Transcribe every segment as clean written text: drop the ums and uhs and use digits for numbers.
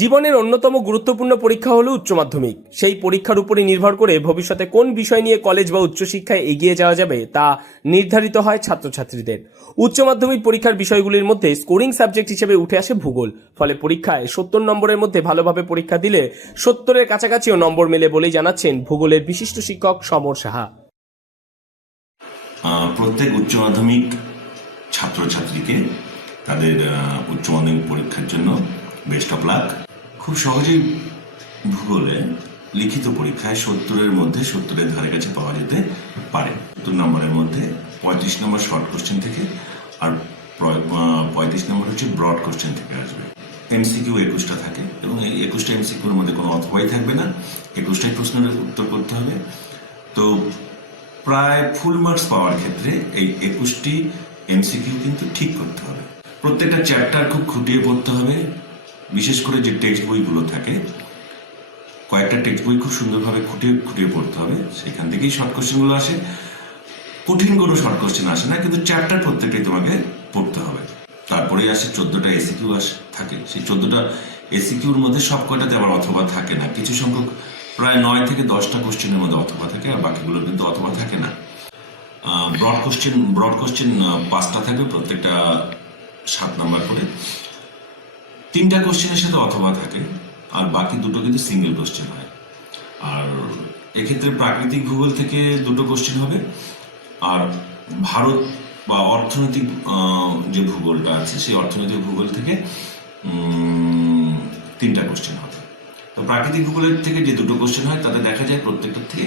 জীবনের অন্যতম গুরুত্বপূর্ণ পরীক্ষা হলো উচ্চ মাধ্যমিক। সেই পরীক্ষার উপরই নির্ভর করে ভবিষ্যতে কোন বিষয় নিয়ে কলেজ বা উচ্চশিক্ষায় এগিয়ে যাওয়া যাবে তা নির্ধারিত হয় ছাত্রছাত্রীদের। উচ্চ মাধ্যমিক পরীক্ষার বিষয়গুলির মধ্যে স্কোরিং সাবজেক্ট হিসেবে উঠে আসে ভূগোল। ফলে পরীক্ষায় 70 নম্বরের মধ্যে ভালোভাবে পরীক্ষা দিলে 70-এর কাছাকাছিও নম্বর মেলে বলেই জানাচ্ছেন ভূগোলের বিশিষ্ট শিক্ষক সমর সাহা। প্রত্যেক উচ্চ মাধ্যমিক ছাত্রছাত্রীকে তাদের উচ্চ মাধ্যমিক পরীক্ষার জন্য বেস্ট অফ লাক। খুব সহজেই ভূগোলে লিখিত পরীক্ষায় 70-এর মধ্যে 70-এর ধারে কাছে পাওয়া যেতে পারে। 70 নম্বরের মধ্যে 35 নম্বর শর্ট কোশ্চেন থেকে আর 35 নম্বর হচ্ছে ব্রড কোশ্চেন থেকে আসবে। এমসিকিউ 21টা থাকে এবং এই 21টা এমসিকিউর মধ্যে কোনো অথবাই থাকবে না, 21টাই প্রশ্নের উত্তর করতে হবে। তো প্রায় ফুল মার্কস পাওয়ার ক্ষেত্রে এই 21টি এমসিকিউ কিন্তু ঠিক করতে হবে। প্রত্যেকটা চ্যাপ্টার খুব খুঁটিয়ে পড়তে হবে, বিশেষ করে যে টেক্সট বইগুলো থাকে কয়েকটা টেক্সট বই খুব সুন্দরভাবে খুঁটিয়ে পড়তে হবে। সেখান থেকেই শর্ট কোশ্চেনগুলো আসে, কঠিন কোনো শর্ট কোশ্চেন আসে না, কিন্তু চ্যাপ্টার প্রত্যেকটাই তোমাকে পড়তে হবে। তারপরেই আসে 14টা এসিকিউ থাকে। সেই 14টা এসিকিউর মধ্যে সব কয়টাতে আবার অথবা থাকে না, কিছু সংখ্যক প্রায় 9 থেকে 10টা কোশ্চেনের মধ্যে অথবা থাকে, আর বাকিগুলো কিন্তু অথবা থাকে না। ব্রড কোশ্চেন 5টা থাকবে, প্রত্যেকটা 7 নম্বর করে। 3টা কোশ্চেনের সাথে অথবা থাকে, আর বাকি দুটো কিন্তু সিঙ্গেল কোশ্চেন হয়। আর এক্ষেত্রে প্রাকৃতিক ভূগোল থেকে 2টো কোশ্চেন হবে, আর ভারত বা অর্থনৈতিক যে ভূগোলটা আছে সেই অর্থনৈতিক ভূগোল থেকে 3টা কোশ্চেন হবে। তো প্রাকৃতিক ভূগোলের থেকে যে 2টো কোশ্চেন হয় তাতে দেখা যায় প্রত্যেকটার থেকে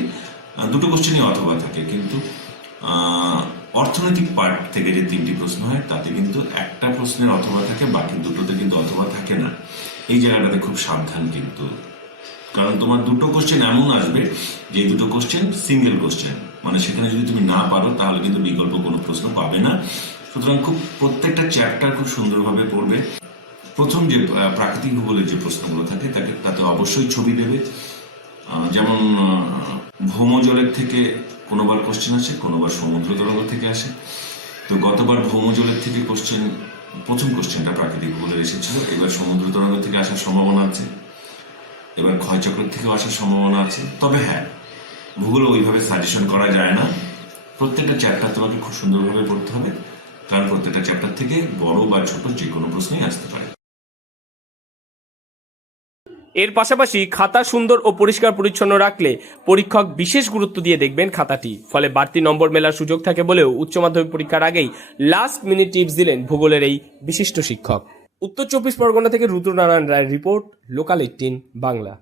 2টো কোশ্চেনই অথবা থাকে, কিন্তু অর্থনৈতিক পার্ট থেকে যে 3টি প্রশ্ন হয় তাতে কিন্তু একটা প্রশ্নের অথবা থাকে, বাকি দুটোতে কিন্তু অথবা থাকে না। এই জায়গাটাতে খুব সাবধান কিন্তু, কারণ তোমার 2টো কোশ্চেন এমন আসবে যে 2টো কোশ্চেন সিঙ্গেল কোশ্চেন, মানে সেখানে যদি তুমি না পারো তাহলে কিন্তু বিকল্প কোনো প্রশ্ন পাবে না। সুতরাং খুব প্রত্যেকটা চ্যাপ্টার খুব সুন্দরভাবে পড়বে। প্রথম যে প্রাকৃতিক ভূগোলের যে প্রশ্নগুলো থাকে তাতে অবশ্যই ছবি দেবে। যেমন ভৌমজলের থেকে কোনোবার কোশ্চেন আসে, কোনোবার সমুদ্র তরঙ্গ থেকে আসে। তো গতবার ভৌমজলের থেকে প্রথম কোশ্চেনটা প্রাকৃতিক ভূগোলের এসেছিল, এবার সমুদ্র তরঙ্গ থেকে আসার সম্ভাবনা আছে, এবার ক্ষয়চক্র থেকেও আসার সম্ভাবনা আছে। তবে হ্যাঁ, ভূগোল ওইভাবে সাজেশন করা যায় না, প্রত্যেকটা চ্যাপ্টার তোমাকে খুব সুন্দরভাবে পড়তে হবে, কারণ প্রত্যেকটা চ্যাপ্টার থেকে বড় বা ছোট যে কোনো প্রশ্নই আসতে পারে। এর পাশাপাশি খাতা সুন্দর ও পরিষ্কার পরিচ্ছন্ন রাখলে পরীক্ষক বিশেষ গুরুত্ব দিয়ে দেখবেন খাতাটি, ফলে বাড়তি নম্বর মেলার সুযোগ থাকে বলেও উচ্চ মাধ্যমিক পরীক্ষার আগেই লাস্ট মিনিট টিপস দিলেন ভূগোলের এই বিশিষ্ট শিক্ষক। উত্তর 24 পরগনা থেকে রুদ্রনারায়ণ রায়ের রিপোর্ট, লোকাল 18 বাংলা।